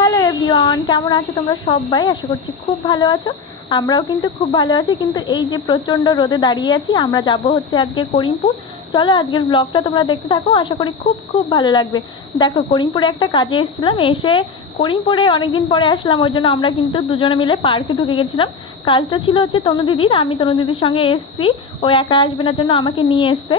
Hello everyone, কেমন আছো তোমরা সবাই? আশা করছি খুব ভালো আছো। আমরাও কিন্তু খুব ভালো আছি। কিন্তু এই যে প্রচণ্ড রোদে দাঁড়িয়ে আছি, আমরা যাব হচ্ছে আজকে করিমপুর। চলো আজকের ব্লগটা তোমরা দেখতে থাকো, আশা করি খুব খুব ভালো লাগবে। দেখো, করিমপুরে একটা কাজে এসেছিলাম, এসে করিমপুরে অনেকদিন পরে আসলাম, ওই জন্য আমরা কিন্তু দুজনে মিলে পার্কে ঢুকে গেছিলাম। কাজটা ছিল হচ্ছে তনু দিদির, আমি তনু দিদির সঙ্গে এসেছি, ও একা আসবে না জন্য আমাকে নিয়ে এসছে।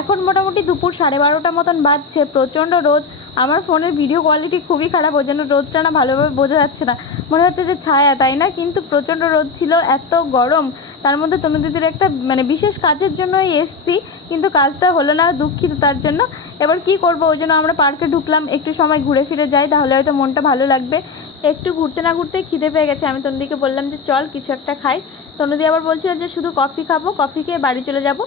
এখন মোটামুটি দুপুর 12:30 মতন বাজছে, প্রচণ্ড রোদ। আমার ফোনের ভিডিও কোয়ালিটি খুবই খারাপ, ওই জন্য রোদটা না ভালোভাবে বোঝা যাচ্ছে না, মনে হচ্ছে যে ছায়া, তাই না? কিন্তু প্রচণ্ড রোদ ছিল, এত গরম। তার মধ্যে তনুদিদির একটা বিশেষ কাজের জন্যই এসছি, কিন্তু কাজটা হলো না, দুঃখিত তার জন্য। এবার কি করব, ওই জন্য আমরা পার্কে ঢুকলাম, একটু সময় ঘুরে ফিরে যাই, তাহলে হয়তো মনটা ভালো লাগবে। একটু ঘুরতে না ঘুরতে খিদে পেয়ে গেছে, আমি তনুদিকে বললাম যে চল কিছু একটা খাই। তনুদি আবার বলছিল যে শুধু কফি খাবো, কফি খেয়ে বাড়ি চলে যাব।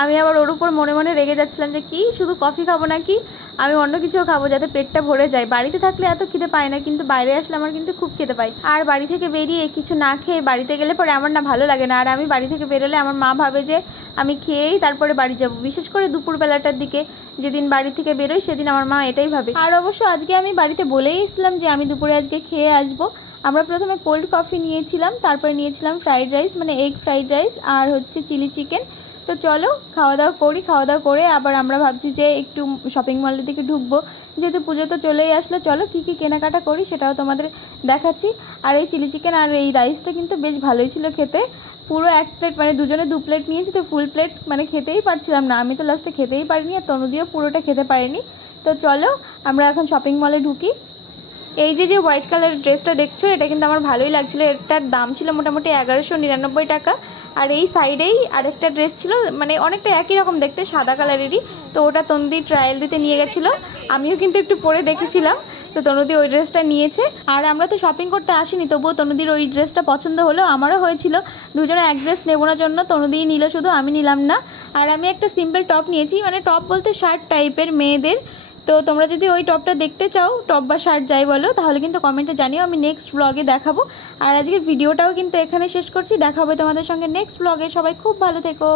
আমি আবার ওর উপর মনে মনে রেগে যাচ্ছিলাম যে কি শুধু কফি খাবো নাকি, আমি অন্য কিছুও খাবো যাতে পেটটা ভরে যায়। বাড়িতে থাকলে এত খিদে পায় না, কিন্তু বাইরে আসলে আমার কিন্তু খুব খেতে পাই। আর বাড়ি থেকে বেরিয়ে কিছু না খেয়ে বাড়িতে গেলে পরে আমার না ভালো লাগে না। আর আমি বাড়ি থেকে বেরোলে আমার মা ভাবে যে আমি খেয়েই তারপরে বাড়ি যাব, বিশেষ করে দুপুরবেলাটার দিকে যেদিন বাড়ি থেকে বেরোই সেদিন আমার মা এটাই ভাবে। আর অবশ্য আজকে আমি বাড়িতে বলেই এসেছিলাম যে আমি দুপুরে আজকে খেয়ে আসবো। আমরা প্রথমে কোল্ড কফি নিয়েছিলাম, তারপরে নিয়েছিলাম fried rice, egg fried rice, আর হচ্ছে চিলি চিকেন। তো চলো খাওয়া দাওয়া করি, খাওয়া দাওয়া করে আবার আমরা ভাবছি যে একটু শপিং মলের দিকে ঢুকবো, যেহেতু পুজো তো চলেই আসলো। চলো কী কী কেনাকাটা করি সেটাও তোমাদের দেখাচ্ছি। আর এই চিলি চিকেন আর এই রাইসটা কিন্তু বেশ ভালোই ছিল খেতে। পুরো এক প্লেট, দুজনে 2 প্লেট নিয়েছি, তো ফুল প্লেট খেতেই পারছিলাম না, আমি তো লাস্টে খেতেই পারিনি, আর তনুদিও পুরোটা খেতে পারিনি। তো চলো আমরা এখন শপিং মলে ঢুকি। এই যে হোয়াইট কালারের ড্রেসটা দেখছো, এটা কিন্তু আমার ভালোই লাগছিলো, এটার দাম ছিল মোটামুটি 1199 টাকা। আর এই সাইডেই আরেকটা ড্রেস ছিল, অনেকটা একই রকম দেখতে, সাদা কালারেরই। তো ওটা তনুদি ট্রায়াল দিতে নিয়ে গেছিলো, আমিও কিন্তু একটু পরে দেখেছিলাম। তো তনুদি ওই ড্রেসটা নিয়েছে। আর আমরা তো শপিং করতে আসিনি, তবুও তনুদির ওই ড্রেসটা পছন্দ হলো, আমারও হয়েছিল। দুজনে এক ড্রেস নেবো না জন্য তনুদিই নিল, শুধু আমি নিলাম না। আর আমি একটা সিম্পল টপ নিয়েছি, টপ বলতে শার্ট টাইপের মেয়েদের। তো তোমরা যদি ওই টপটা দেখতে চাও, টপ বা শার্ট যাই বলো, তাহলে কিন্তু কমেন্টে জানিও, আমি নেক্সট ব্লগে দেখাবো। আর আজকের ভিডিওটাও কিন্তু এখানে শেষ করছি, দেখা হবে তোমাদের সঙ্গে নেক্সট ব্লগে। সবাই খুব ভালো থেকো।